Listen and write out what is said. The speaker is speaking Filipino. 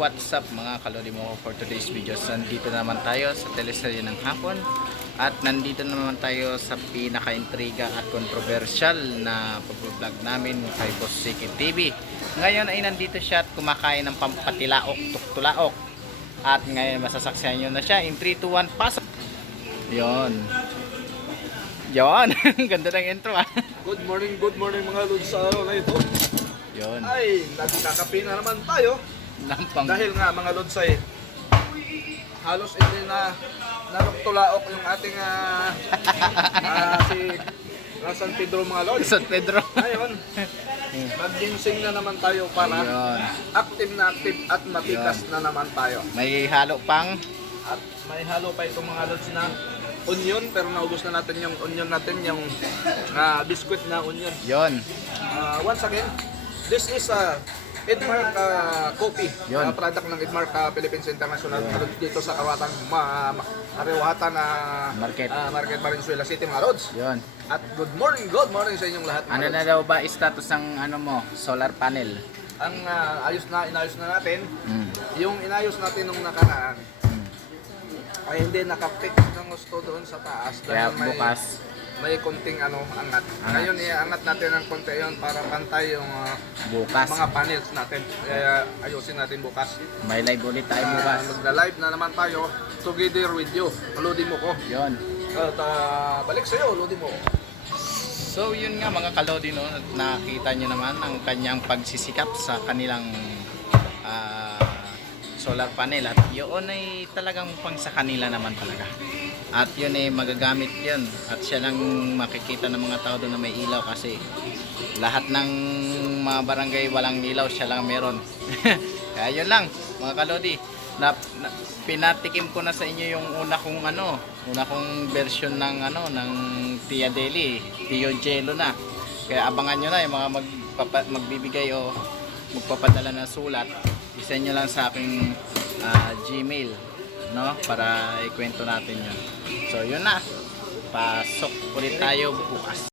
what's up mga kalodi mo for today's video. So, nandito naman tayo sa teleserye ng hapon. At nandito naman tayo sa pinaka-intriga at controversial na pag-vlog namin kay Boss Siki TV. Ngayon ay nandito siya at kumakain ng pampatilaok, tuktulaok. At ngayon masasaksihan nyo na siya. In 3, 2, 1, pasok! Yon. Yon. Ganda ng intro ah. Good morning mga lods sa araw na ito. Yon. Ay, nagkakape na naman tayo. Lampang. Dahil nga mga lods ay halos hindi na naluktulaok yung ating si San Pedro mga lods. San Pedro. Ngayon, mag-ginseng na naman tayo para Yon. active na active at matikas na naman tayo. May halo pang. At may halo pa itong mga lods na onion, pero naubos na natin yung onion natin, yung biscuit na onion. Yon. Once again, this is Edmark Coffee, Yun. Product ng Edmark Philippines International dito sa Kawatan, Ariwatan Market Valenzuela City mga lods. Yon. At good morning sa inyong lahat mga Ano lods. na daw ba status ng ano mo, solar panel? Ang inayos na natin, Mm. yung inayos natin nung nakaraan, ay hindi nakapit ng gusto doon sa taas. Kaya Dahil bukas, may konting angat. Ngayon iangat natin ng konti yon para pantay yung bukas, mga panels natin. Kaya ayusin natin bukas. may live ulit tayo bukas. Magla-live na naman tayo together with you. Lodi mo ko. Yon. At balik sa'yo, lodi mo. So yun nga mga kalodi, no, nakita nyo naman ang kanyang pagsisikap sa kanilang solar panel. At yun ay talagang pang sa kanila naman talaga. At yun ay magagamit yun. At siya lang makikita ng mga tao doon na may ilaw kasi lahat ng mga barangay walang ilaw, siya lang meron. Kaya yun lang mga kalodi. Pinatikim ko na sa inyo yung una kong version ng ng Tia Deli, Tio Jello na. Kaya abangan nyo na yung mga magbibigay o magpapadala ng sulat. I-send nyo lang sa aking Gmail, no, para ikwento natin yun. So yun na, pasok ulit tayo bukas.